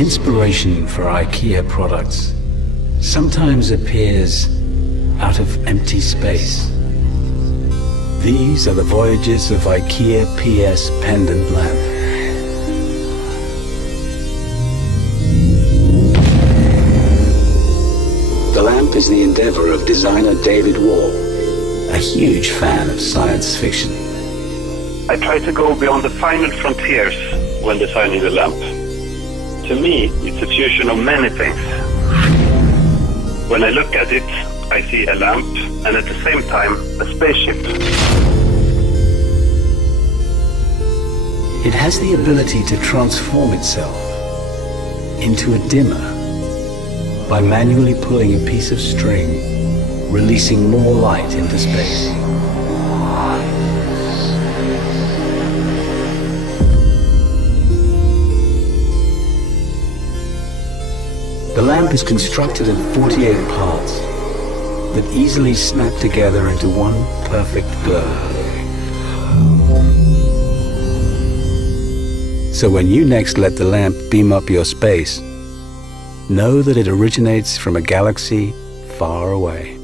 Inspiration for IKEA products sometimes appears out of empty space. These are the voyages of IKEA PS Pendant lamp. The lamp is the endeavor of designer David Wall, a huge fan of science fiction. I try to go beyond the final frontiers when designing the lamp. To me, it's a fusion of many things. When I look at it, I see a lamp and at the same time a spaceship. It has the ability to transform itself into a dimmer by manually pulling a piece of string, releasing more light into space. The lamp is constructed in 48 parts that easily snap together into one perfect glow. So when you next let the lamp beam up your space, know that it originates from a galaxy far away.